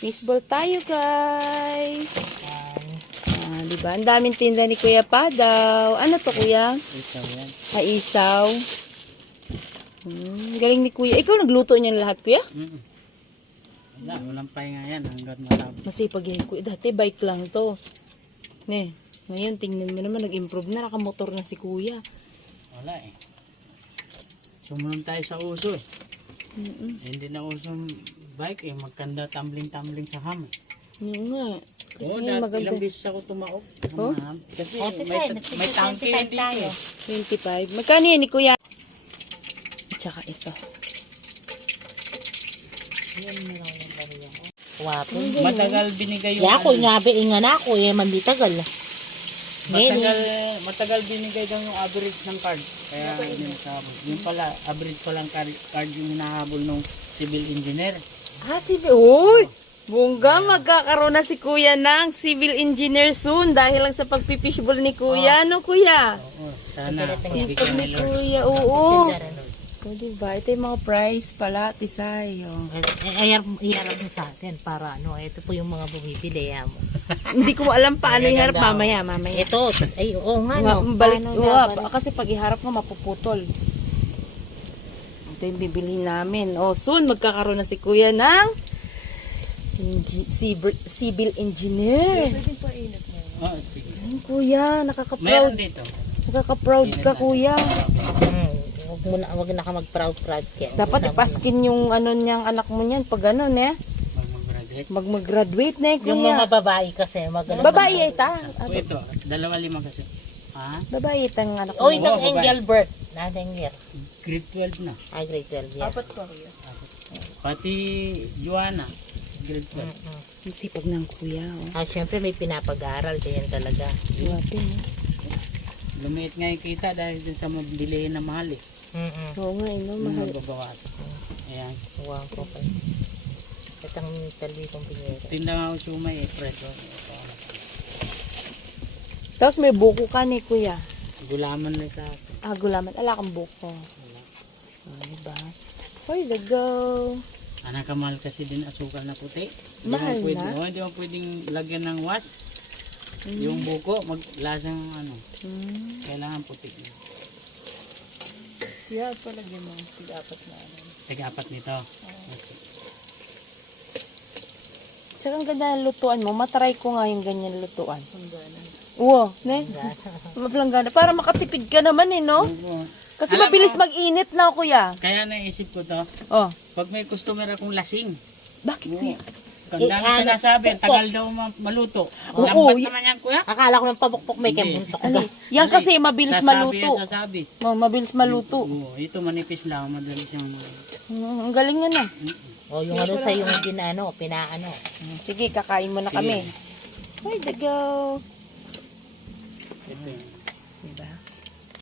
Fishball tayo, guys. Diba? Ang daming tinda ni Kuya Padaw. Ano to, Kuya? Isaw yan. Isaw. Galing ni Kuya. Ikaw nagluto niyan lahat, Kuya? Wala, walang pahinga yan hanggang matapos. Masipag yan, Kuya. Dati bike lang to. Ne, ngayon tingnan mo naman, nag-improve na. Nakamotor na si Kuya. Wala eh. Sumunod tayo sa uso eh. Hindi na usong bike eh. Magkanda tumbling-tumbling sa ham eh. Yun nga. Kasi Oo, ngayon maganda. ilang beses ako tumaok. Oh? Kasi 45, may tangke nagsi-25 dito tayo. eh. 25. Magkano yan ni Kuya? At saka ito. Wapo. Matagal binigay yung Ya ako nga ingan ako manditagal. matagal binigay daw yung average ng card. Kaya yung pala, average palang card yung hinahabol ng civil engineer. Uy! Bongga, magkakaroon na si Kuya ng civil engineer soon dahil lang sa pagpipishball ni Kuya. Ano, Kuya? Oo, sana. Sipag ni Kuya, oo. O, diba? Ito yung mga price pala, Tisay. Oh. Iharap mo sa atin para ito po yung mga bumibili mo. Hindi ko alam paano iharap mamaya. Ito, ay oo nga Balik, Paano kasi pag iharap mo, mapuputol. Ito yung bibili namin. O, soon, magkakaroon na si Kuya ng civil engineer. Oo, sige. Ay, Kuya, Meron nakaka-proud. dito. Nakaka-proud ka, Kuya. Wag na ka mag-proud yan. Dapat ipaskin yung ano niyang anak mo niyan pag ano, ne? Mag-graduate. Mag-graduate na, Yung Kuya. mga babae kasi Babae ay ta. Ito, 2-5 kasi. Ha? Babae ay ta ng anak mo. Oy, ng Engelbert. Nadengger. Grade 12 na. Ay, grade 12 yan. Pati Joanna, grade 12. Ang sipag ng Kuya. Oh. Syempre may pinapag-aaral ganyan talaga. Grabe, no? Lumiit nga yung kita dahil dun sa mabili na mahal eh. Oo nga, no? Yung Mahal. magbabawas. Ayan. Wow, okay. Itang talwi kong pinira. Tinda nga ako sumay eh, preso. Tapos may buko ka ni Kuya. Gulaman lang sa akin. Gulaman. Ala kang buko. Diba? For the go. Anak kamahal kasi din asukal na puti. Mahal na? Hindi mo pwedeng lagyan ng was. Yung buko, maglasang ano. Kailangan puti. Yeah, palagyan mo. Tig-apat na ano. Tig-apat nito. Tsaka ang ganda ng lutuan mo. Matry ko nga yung ganyan lutuan. Oo, ne? Maglangana. Para makatipid ka naman eh, no? Oo. Kasi Alam mabilis mo, mag-init na, Kuya. Kaya naisip ko to, Oh, pag may customer akong lasing, bakit, Kuya? ang dami sinasabi, tagal daw maluto. Oo, Lambat naman yan, kuya. Akala ko ng pabukpok may Hindi. kemuntok. Yan kasi mabilis maluto. Sasabi. Mabilis maluto. Oo, ito manipis lang, madali siyang... Ang galing nga na. O yung ano sa yung pinaano. Sige, kakain mo na kami. Where the go? Ito yun. Diba?